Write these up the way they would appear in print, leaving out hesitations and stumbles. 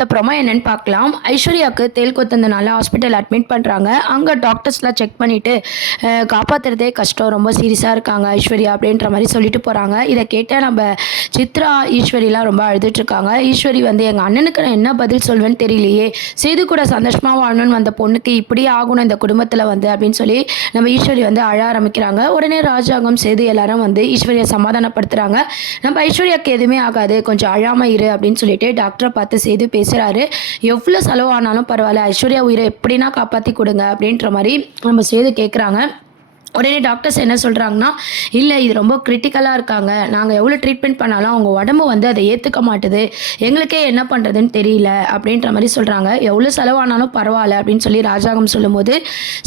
அடுத்த ப்ரோமோ என்னன்னு பார்க்கலாம். ஐஸ்வர்யாவுக்கு தேள் கொத்துனதுனால ஹாஸ்பிட்டல் அட்மிட் பண்ணுறாங்க. அங்கே டாக்டர்ஸ்லாம் செக் பண்ணிவிட்டு காப்பாற்றுறதே கஷ்டம், ரொம்ப சீரியஸாக இருக்காங்க ஐஸ்வர்யா அப்படின்ற மாதிரி சொல்லிட்டு போகிறாங்க. இதை கேட்டால் நம்ம சித்ரா ஈஸ்வரிலாம் ரொம்ப அழுதுட்ருக்காங்க. ஈஸ்வரி வந்து எங்கள் அண்ணனுக்கு நான் என்ன பதில் சொல்வேன்னு தெரியலையே, சேது கூட சந்தோஷமாக வாழணும்னு வந்த பொண்ணுக்கு இப்படி ஆகணும் இந்த குடும்பத்தில் வந்து அப்படின்னு சொல்லி நம்ம ஈஸ்வரி வந்து அழ ஆரம்பிக்கிறாங்க. உடனே ராஜாங்கம் சேது எல்லாரும் வந்து ஈஸ்வரியை சமாதானப்படுத்துகிறாங்க. நம்ம ஐஸ்வர்யாவுக்கு எதுவுமே ஆகாது, கொஞ்சம் அழாமல் இரு அப்படின்னு சொல்லிட்டு டாக்டரை பார்த்து சேது பேசுகிறாரு. எவ்வளோ செலவானாலும் பரவாயில்ல, ஐஸ்வர்யா உயிரை எப்படின்னா காப்பாற்றி கொடுங்க அப்படின்ற மாதிரி நம்ம சேது கேட்குறாங்க. உடனே டாக்டர்ஸ் என்ன சொல்கிறாங்கன்னா, இல்லை இது ரொம்ப கிரிட்டிக்கலாக இருக்காங்க, நாங்கள் எவ்வளோ ட்ரீட்மெண்ட் பண்ணாலும் அவங்க உடம்பு வந்து அதை ஏற்றுக்க மாட்டுது, எங்களுக்கே என்ன பண்ணுறதுன்னு தெரியல அப்படின்ற மாதிரி சொல்கிறாங்க. எவ்வளோ செலவானாலும் பரவாயில்ல அப்படின்னு சொல்லி ராஜாங்கம் சொல்லும்போது,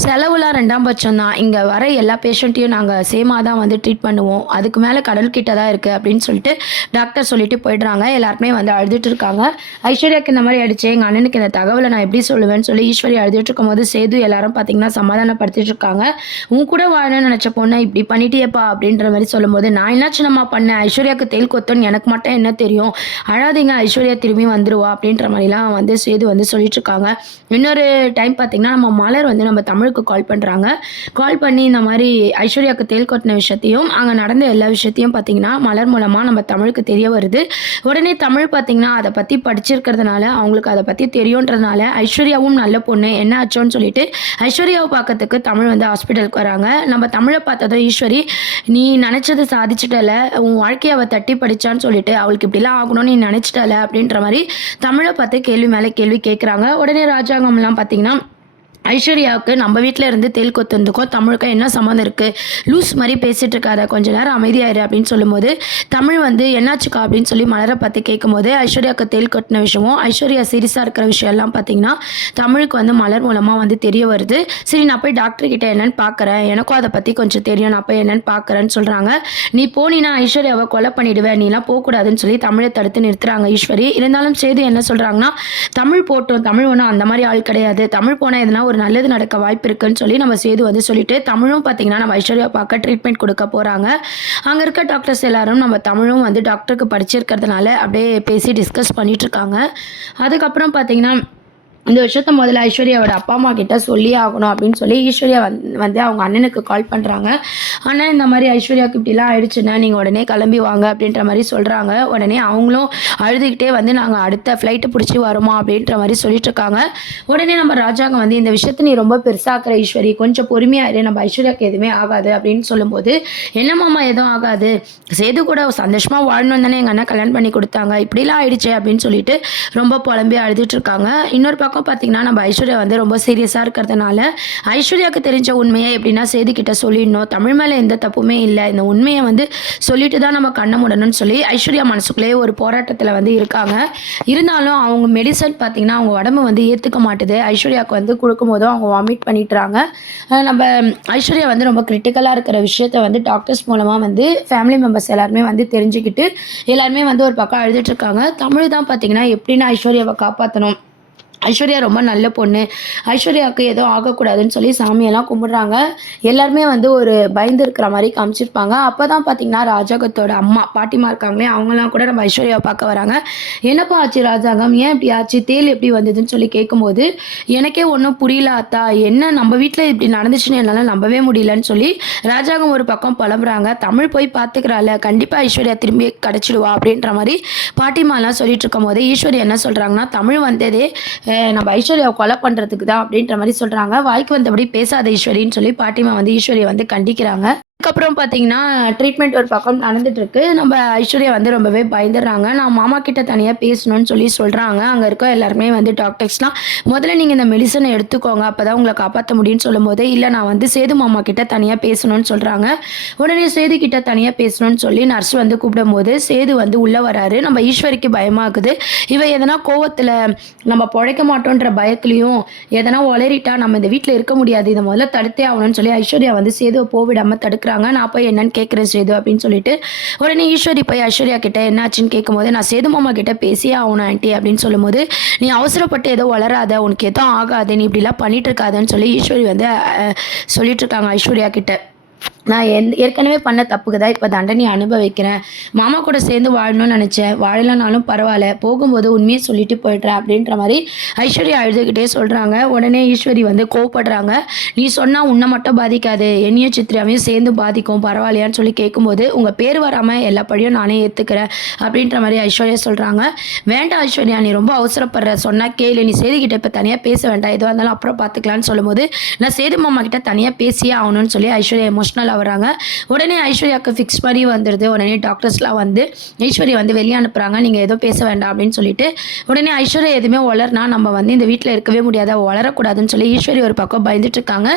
செலவுலாம் 2ஆம் பட்சம் தான், இங்கே வர எல்லா பேஷண்ட்டையும் நாங்கள் சேமாக தான் வந்து ட்ரீட் பண்ணுவோம், அதுக்கு மேலே கடல்கிட்ட தான் இருக்குது அப்படின்னு சொல்லிட்டு டாக்டர் சொல்லிட்டு போயிடுறாங்க. எல்லாருமே வந்து அழுதுட்டு இருக்காங்க. ஐஸ்வர்யாவுக்கு இந்த மாதிரி அடிச்சு எங்கள் அண்ணனுக்கு இந்த தகவலை நான் எப்படி சொல்லுவேன்னு சொல்லி ஈஸ்வரி அழுதுட்டு இருக்கும்போது சேது எல்லாரும் பார்த்தீங்கன்னா சமாதானப்படுத்திட்டு இருக்காங்க. உன் கூட வாழணும்னு நினச்ச பொண்ணை இப்படி பண்ணிட்டியப்பா அப்படின்ற மாதிரி சொல்லும்போது, நான் என்ன சின்னம்மா பண்ணேன், ஐஸ்வர்யாவுக்கு தேள் கொத்தோன்னு எனக்கு மட்டும் என்ன தெரியும், அழாதீங்க ஐஸ்வர்யா திரும்பி வந்துருவா அப்படின்ற மாதிரிலாம் வந்து சேது வந்து சொல்லிட்டு இருக்காங்க. இன்னொரு டைம் பார்த்தீங்கன்னா நம்ம மலர் வந்து நம்ம தமிழுக்கு கால் பண்ணுறாங்க. கால் பண்ணி இந்த மாதிரி ஐஸ்வர்யாவுக்கு தேள் கொட்டின விஷயத்தையும் அங்கே நடந்த எல்லா விஷயத்தையும் பார்த்தீங்கன்னா மலர் மூலமாக நம்ம தமிழுக்கு தெரிய வருது. உடனே தமிழ் பார்த்தீங்கன்னா அதை பற்றி படிச்சிருக்கிறதுனால அவங்களுக்கு அதை பற்றி தெரியுன்றதுனால ஐஸ்வர்யாவும் நல்ல பொண்ணு என்ன ஆச்சோன்னு சொல்லிட்டு ஐஸ்வர்யாவை பார்க்கறதுக்கு தமிழ் வந்து ஹாஸ்பிட்டலுக்கு வராங்க. நம்ம தமிழை பார்த்ததும் ஈஸ்வரி, நீ நினச்சது சாதிச்சிட்டல, உன் வாழ்க்கையை அவள் தட்டி படித்தான்னு சொல்லிட்டு அவளுக்கு இப்படிலாம் ஆகணும்னு நீ நினச்சிட்டல அப்படின்ற மாதிரி தமிழை பார்த்து கேள்வி மேலே கேள்வி கேட்குறாங்க. உடனே ராஜாங்கம்லாம் பார்த்தீங்கன்னா, ஐஸ்வர்யாவுக்கு நம்ம வீட்டில் இருந்து தேள் கொத்துறதுக்கும் தமிழுக்கும் என்ன சம்மந்தம் இருக்குது, லூஸ் மாதிரி பேசிகிட்டு இருக்காத, கொஞ்ச நேரம் அமைதியாயிரு அப்படின்னு சொல்லும்போது தமிழ் வந்து என்னாச்சுக்கா அப்படின்னு சொல்லி மலரை பார்த்து கேட்கும்போது ஐஸ்வர்யாவுக்கு தேள் கொட்டின விஷயமும் ஐஸ்வர்யா சீரியஸாக இருக்கிற விஷயம் எல்லாம் பார்த்தீங்கன்னா தமிழுக்கு வந்து மலர் மூலமாக வந்து தெரிய வருது. சரி நான் போய் டாக்டர்கிட்ட என்னன்னு பார்க்குறேன், எனக்கும் அதை பற்றி கொஞ்சம் தெரியும், நான் போய் என்னன்னு பார்க்குறேன்னு சொல்கிறாங்க. நீ போனீன்னா ஐஸ்வர்யாவை கொலை பண்ணிவிடுவேன், நீலாம் போகக்கூடாதுன்னு சொல்லி தமிழை தடுத்து நிறுத்துறாங்க ஈஸ்வரி. இருந்தாலும் சேது என்ன சொல்கிறாங்கன்னா, தமிழ் போட்டோம், தமிழ் ஒன்றும் அந்த மாதிரி ஆள் கிடையாது, தமிழ் போனால் எதுனா ஒரு நல்லது நடக்க வாய்ப்பு இருக்குன்னு சொல்லி நம்ம சேது வந்து சொல்லிட்டு தமிழும் பார்த்தீங்கன்னா நம்ம ஐஸ்வர்யா பார்க்க ட்ரீட்மெண்ட் கொடுக்க போகிறாங்க. அங்கே இருக்க டாக்டர்ஸ் எல்லாரும் நம்ம தமிழும் வந்து டாக்டருக்கு படிச்சிருக்கிறதுனால அப்படியே பேசி டிஸ்கஸ் பண்ணிட்டு இருக்காங்க. அதுக்கப்புறம் பார்த்தீங்கன்னா இந்த விஷயத்த முதல்ல ஐஸ்வர்யாவோட அப்பா அம்மா கிட்ட சொல்லி ஆகணும் அப்படின்னு சொல்லி ஈஸ்வர்யா வந்து அவங்க அண்ணனுக்கு கால் பண்ணுறாங்க. அண்ணன் இந்த மாதிரி ஐஸ்வர்யாவுக்கு இப்படிலாம் ஆயிடுச்சுன்னா நீங்கள் உடனே கிளம்பி வாங்க அப்படின்ற மாதிரி சொல்கிறாங்க. உடனே அவங்களும் அழுதுகிட்டே வந்து நாங்கள் அடுத்த ஃப்ளைட்டு பிடிச்சி வரோமா அப்படின்ற மாதிரி சொல்லிட்டு இருக்காங்க. உடனே நம்ம ராஜாங்கம் வந்து இந்த விஷயத்தை நீ ரொம்ப பெருசாக்குற ஈஸ்வரி, கொஞ்சம் பொறுமையாக இரு, நம்ம ஐஸ்வர்யாவுக்கு எதுவுமே ஆகாது அப்படின்னு சொல்லும்போது, என்னமாம்மா எதுவும் ஆகாது, சேது கூட சந்தோஷமாக வாழணும் தானே எங்கள் அண்ணன் கல்யாணம் பண்ணி கொடுத்தாங்க, இப்படிலாம் ஆயிடுச்சு அப்படின்னு சொல்லிட்டு ரொம்ப புலம்பி அழுதுட்டு இருக்காங்க. இன்னொரு பக்கம் பார்த்தீங்கன்னா நம்ம ஐஸ்வர்யா வந்து ரொம்ப சீரியஸாக இருக்கிறதுனால ஐஸ்வர்யாவுக்கு தெரிஞ்ச உண்மையை எப்படின்னா சேது கிட்ட சொல்லிடணும், தமிழ் மேலே எந்த தப்புமே இல்லை, இந்த உண்மையை வந்து சொல்லிட்டு தான் நம்ம கண்ண முடணும்னு சொல்லி ஐஸ்வர்யா மனசுக்குள்ளேயே ஒரு போராட்டத்தில் வந்து இருக்காங்க. இருந்தாலும் அவங்க மெடிசன் பார்த்தீங்கன்னா அவங்க உடம்பு வந்து ஏற்றுக்க மாட்டுது. ஐஸ்வர்யாவுக்கு வந்து கொடுக்கும்போதும் அவங்க வாமிட் பண்ணிட்டுறாங்க. நம்ம ஐஸ்வர்யா வந்து ரொம்ப கிரிட்டிக்கலாக இருக்கிற விஷயத்த வந்து டாக்டர்ஸ் மூலமாக வந்து ஃபேமிலி மெம்பர்ஸ் எல்லாருமே வந்து தெரிஞ்சுக்கிட்டு எல்லாருமே வந்து ஒரு பக்கம் அழுதுட்டு இருக்காங்க. தமிழ் தான் பார்த்தீங்கன்னா எப்படின்னா ஐஸ்வர்யாவை காப்பாற்றணும், ஐஸ்வர்யா ரொம்ப நல்ல பொண்ணு, ஐஸ்வர்யாவுக்கு எதுவும் ஆகக்கூடாதுன்னு சொல்லி சாமியெல்லாம் கும்பிட்றாங்க. எல்லாருமே வந்து ஒரு பயந்து இருக்கிற மாதிரி காமிச்சிருப்பாங்க. அப்போ தான் பார்த்தீங்கன்னா ராஜாங்கத்தோட அம்மா பாட்டிமா இருக்காங்களே, அவங்களாம் கூட நம்ம ஐஸ்வர்யாவை பார்க்க வராங்க. என்னப்பா ஆச்சு ராஜாங்கம், ஏன் இப்படி ஆச்சு, தேள் எப்படி வந்ததுன்னு சொல்லி கேட்கும்போது, எனக்கே ஒன்றும் புரியல அத்தா, என்ன நம்ம வீட்டில் இப்படி நடந்துச்சுன்னு என்னால் நம்பவே முடியலன்னு சொல்லி ராஜாங்கம் ஒரு பக்கம் புலம்புறாங்க. தமிழ் போய் பார்த்துக்கிறாள், கண்டிப்பாக ஐஸ்வர்யா திரும்பி கிடச்சிடுவா அப்படின்ற மாதிரி பாட்டிமாலாம் சொல்லிட்டு இருக்கும் போது ஈஸ்வரி என்ன சொல்கிறாங்கன்னா, தமிழ் வந்ததே நம்ம ஐஸ்வர்யாவை கொலை பண்ணுறதுக்கு தான் அப்படின்ற மாதிரி சொல்கிறாங்க. வாய்க்கு வந்தபடி பேசாத ஈஸ்வரின்னு சொல்லி பாட்டிமா வந்து ஈஸ்வரியை வந்து கண்டிக்கிறாங்க. அதுக்கப்புறம் பார்த்தீங்கன்னா ட்ரீட்மெண்ட் ஒரு பக்கம் நடந்துட்டுருக்கு. நம்ம ஐஸ்வர்யா வந்து ரொம்பவே பயந்துடுறாங்க. நான் மாமா கிட்ட தனியாக பேசணும்னு சொல்லி சொல்கிறாங்க. அங்கே இருக்க எல்லாருமே வந்து டாக்டர்ஸ்லாம் முதல்ல நீங்கள் இந்த மெடிசனை எடுத்துக்கோங்க, அப்போ தான் உங்களை காப்பாற்ற முடியும்னு சொல்லும்போது, இல்லை நான் வந்து சேது மாமா கிட்ட தனியாக பேசணும்னு சொல்கிறாங்க. உடனே சேது கிட்ட தனியாக பேசணும்னு சொல்லி நர்ஸ் வந்து கூப்பிடும்போது சேது வந்து உள்ளே வராரு. நம்ம ஈஸ்வரிக்கு பயமாகுது. இவ எதனா கோவத்தில் நம்ம பிழைக்க மாட்டோன்ற பயத்துலையும் எதனா உளறிட்டா நம்ம இந்த வீட்டில் இருக்க முடியாது, இதை முதல்ல தடுத்தே ஆகணும்னு சொல்லி ஐஸ்வர்யா வந்து சேதுவை போவிடாமல் தடுக்கிறாங்க. நான் போய் என்னன்னு கேட்குறேன் சேது அப்படின்னு சொல்லிட்டு உடனே ஈஸ்வரி போய் ஐஸ்வர்யா கிட்ட என்னாச்சுன்னு கேட்கும்போது, நான் சேது மாமா கிட்ட பேசியே ஆகணும் ஆண்டி அப்படின்னு சொல்லும்போது, நீ அவசரப்பட்டு ஏதோ வளராத, உனக்கு எதுவும் ஆகாது, நீ இப்படிலாம் பண்ணிட்டு இருக்காதுன்னு சொல்லி ஈஸ்வரி வந்து சொல்லிட்டு இருக்காங்க ஐஸ்வர்யா கிட்ட. நான் ஏற்கனவே பண்ண தப்புக்கு தான் இப்போ தண்டனை அனுபவிக்கிறேன். மாமா கூட சேர்ந்து வாழணும்னு நினச்சேன். வாழலைனாலும் பரவாயில்ல. போகும்போது உண்மைய சொல்லிட்டு போயிடுறேன் அப்படின்ற மாரி ஐஸ்வர்யா அழுதுகிட்டே சொல்றாங்க. உடனே ஈஸ்வரி வந்து கோவப்படுறாங்க. "நீ சொன்னா உன்ன மட்டும் பாதிக்காது. என்னையும் சித்ராவையும் சேர்ந்து பாதிக்கும். பரவாயில்லையான்னு?" சொல்லி கேட்கும்போது, "உங்க பேர் வராம எல்லா பழியும் நானே ஏத்துக்கிறேன்." அப்படின்ற மாரி ஐஸ்வர்யா சொல்றாங்க. "வேண்டாம் ஐஸ்வர்யா, நீ ரொம்ப அவசரப்படுற. சொன்னா கேளு. நீ சேதுகிட்ட இப்ப தனியா பேச வேண்டாம். எதுவா இருந்தாலும் அப்புறம் பார்த்துக்கலாம்ன்னு" சொல்லும்போது, "நான் சேது மாமா கிட்ட தனியா பேசியே ஆகணும்னு" சொல்லி ஐஸ்வர்யா எமோஷனல் வராங்க. உடனே ஐஸ்வர்யாவுக்கு ஃபிக்ஸ் மாதிரி வந்துடுது. உடனே டாக்டர்ஸ்லாம் வந்து ஐஸ்வர்யா வந்து வெளியே அனுப்புகிறாங்க. நீங்கள் எதுவும் பேச வேண்டாம் அப்படின்னு சொல்லிட்டு, உடனே ஐஸ்வர்யா எதுவுமே வளர்னா நம்ம வந்து இந்த வீட்டில் இருக்கவே முடியாது, வளரக்கூடாதுன்னு சொல்லி ஈஸ்வரி ஒரு பக்கம் பயந்துட்டு இருக்காங்க.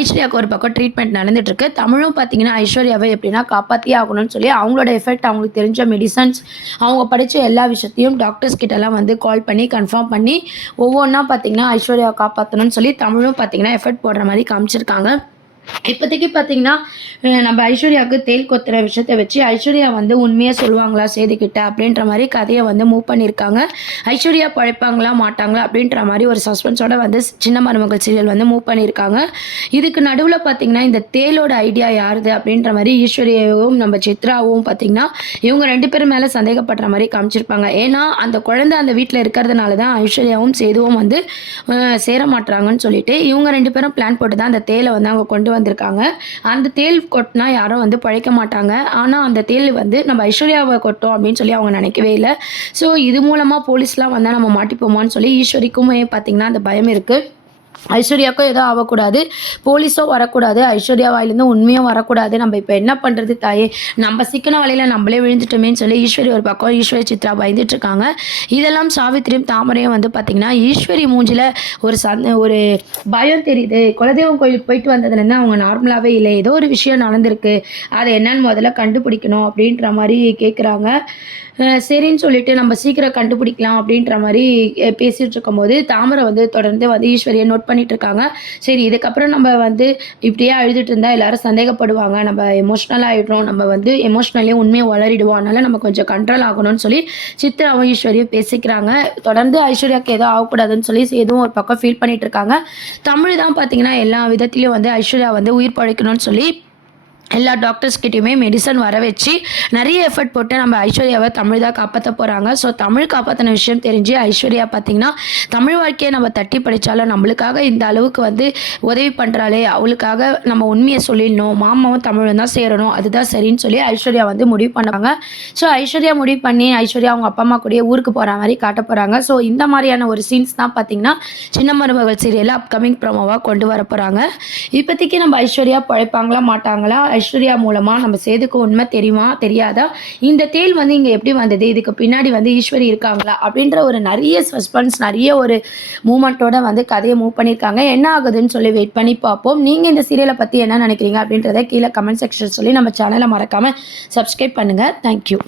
ஐஸ்வர்யாவுக்கு ஒரு பக்கம் ட்ரீட்மெண்ட் நடந்துட்டு இருக்கு. தமிழும் பார்த்தீங்கன்னா ஐஸ்வர்யாவை எப்படின்னா காப்பாற்றியே ஆகணும்னு சொல்லி அவங்களோட எஃபெக்ட், அவங்களுக்கு தெரிஞ்ச மெடிசன்ஸ், அவங்க படித்த எல்லா விஷயத்தையும் டாக்டர்ஸ் கிட்டலாம் வந்து கால் பண்ணி கன்ஃபார்ம் பண்ணி ஒவ்வொன்றா பார்த்தீங்கன்னா ஐஸ்வர்யாவை காப்பாற்றணும்னு சொல்லி தமிழும் பார்த்தீங்கன்னா எஃபெக்ட் போடுற மாதிரி காமிச்சிருக்காங்க. இப்போதைக்கு பார்த்தீங்கன்னா, நம்ம ஐஸ்வர்யாவுக்கு தேள் கொத்துற விஷயத்த வச்சு, ஐஸ்வர்யா வந்து உண்மையா சொல்லுவாங்களா சேதுகிட்ட அப்படின்ற மாரி கதைய வந்து மூவ் பண்ணியிருக்காங்க. ஐஸ்வர்யா பொழைப்பாங்களா, மாட்டாங்களா அப்படின்ற மாரி ஒரு சஸ்பென்ஸோட வந்து சின்ன மருமகள் சீரியல் வந்து மூவ் பண்ணியிருக்காங்க. இதுக்கு நடுவுல பார்த்தீங்கன்னா, இந்த தேளோட ஐடியா யாருது அப்படின்ற மாரி ஈஸ்வரியாவும், நம்ம சித்ராவும் பார்த்தீங்கன்னா, இவங்க 2 பேரும் மேல சந்தேகப்படுற மாரி காமிச்சிருப்பாங்க. ஏன்னா, அந்த குழந்தை அந்த வீட்ல இருக்கிறதுனால தான் ஐஸ்வர்யாவும், சேதுவும் வந்து சேர மாட்றாங்கன்னு சொல்லிட்டு, இவங்க 2 பேரும் பிளான் போட்டு தான் அந்த தேள வந்து அங்க கொண்டு வந்திருக்காங்க. அந்த தேள் கொட்டினா யாரும் வந்து பிழைக்க மாட்டாங்க. ஆனா, அந்த தேள் வந்து நம்ம ஐஸ்வர்யாவ கொட்டும் அப்படின்னு சொல்லி அவங்க நினைக்கவே இல்ல. ஸோ இது மூலமா போலீஸ்லாம் வந்தா நம்ம மாட்டிப்போமான்னு சொல்லி ஈஸ்வரிக்குமே பார்த்தீங்கன்னா, அந்த பயம் இருக்கு. ஐஸ்வர்யாவுக்கும் எதுவும் ஆகக்கூடாது, போலீஸும் வரக்கூடாது, ஐஸ்வர்யா வாயிலேருந்து உண்மையும் வரக்கூடாது. நம்ம இப்போ என்ன பண்ணுறது தாயே, நம்ம சிக்கன வலையில் நம்மளே விழுந்துட்டோமேன்னு சொல்லி ஈஸ்வரி ஒரு பக்கம், ஈஸ்வரி சித்ரா பயந்துட்டு இருக்காங்க. இதெல்லாம் சாவித்திரியும் தாமரையும் வந்து பார்த்திங்கன்னா, ஈஸ்வரி மூஞ்சில் ஒரு பயம் தெரியுது. குலதெய்வம் கோயிலுக்கு போயிட்டு வந்ததுலேருந்து அவங்க நார்மலாகவே இல்லை, ஏதோ ஒரு விஷயம் நடந்திருக்கு, அதை என்னன்னு முதல்ல கண்டுபிடிக்கணும் அப்படின்ற மாதிரி கேட்குறாங்க. சரின்னு சொல்லிட்டு நம்ம சீக்கிரம் கண்டுபிடிக்கலாம் அப்படின்ற மாதிரி பேசிகிட்டு இருக்கும்போது தாமரை வந்து தொடர்ந்து வந்து ஈஸ்வரியை நோட் பண்ணிட்டு இருக்காங்க. சரி, இதுக்கப்புறம் நம்ம வந்து இப்படியே அழுதுட்டு இருந்தால் எல்லாரும் சந்தேகப்படுவாங்க, நம்ம எமோஷ்னல் ஆகிடுறோம், நம்ம வந்து எமோஷ்னலையும் உண்மையை வளரிடுவோம், அதனால நம்ம கொஞ்சம் கண்ட்ரோல் ஆகணும்னு சொல்லி சித்ராவும் ஈஸ்வரியும் பேசிக்கிறாங்க. தொடர்ந்து ஐஸ்வர்யாவுக்கு எதுவும் ஆகக்கூடாதுன்னு சொல்லி எதுவும் ஒரு பக்கம் ஃபீல் பண்ணிட்டு இருக்காங்க. தமிழ் தான் பார்த்தீங்கன்னா எல்லா விதத்துலையும் வந்து ஐஸ்வர்யா வந்து உயிர் பழைக்கணும்னு சொல்லி எல்லா டாக்டர்ஸ்கிட்டையுமே மெடிசன் வர வச்சு நிறைய எஃபர்ட் போட்டு நம்ம ஐஸ்வர்யாவை தமிழ் தான் காப்பாற்ற போகிறாங்க. ஸோ தமிழ் காப்பாற்றின விஷயம் தெரிஞ்சு ஐஸ்வர்யா பார்த்திங்கன்னா, தமிழ் வாழ்க்கையை நம்ம தட்டி படித்தாலும் நம்மளுக்காக இந்த அளவுக்கு வந்து உதவி பண்ணுறாளே, அவளுக்காக நம்ம உண்மையை சொல்லிடணும், மாமாவும் தமிழும் தான் சேரணும், அதுதான் சரின்னு சொல்லி ஐஸ்வர்யா வந்து முடிவு பண்ணுறாங்க. ஸோ ஐஸ்வர்யா முடிவு பண்ணி ஐஸ்வர்யா அவங்க அப்பா அம்மா கூடயே ஊருக்கு போகிற மாதிரி காட்ட போகிறாங்க. ஸோ இந்த மாதிரியான ஒரு சீன்ஸ் தான் பார்த்திங்கன்னா சின்ன மருமகள் சீரியலில் அப்கமிங் ப்ரோமோவாக கொண்டு வர போகிறாங்க. இப்போதைக்கு நம்ம ஐஸ்வர்யா பழைப்பாங்களா மாட்டாங்களா, ஐஸ்வர்யா மூலமா நம்ம சேதுக்கு உண்மை தெரியுமா தெரியாதா, இந்த தேள் வந்து இங்கே எப்படி வந்தது, இதுக்கு பின்னாடி வந்து ஈஸ்வரி இருக்காங்களா அப்படின்ற ஒரு நிறைய சஸ்பென்ஸ், நிறைய ஒரு மூமெண்ட்டோட வந்து கதையை மூவ் பண்ணியிருக்காங்க. என்ன ஆகுதுன்னு சொல்லி வெயிட் பண்ணி பார்ப்போம். நீங்கள் இந்த சீரியலை பற்றி என்ன நினைக்கிறீங்க அப்படின்றத கீழே கமெண்ட் செக்ஷன் சொல்லி நம்ம சேனலை மறக்காமல் சப்ஸ்கிரைப் பண்ணுங்கள். தேங்க்யூ.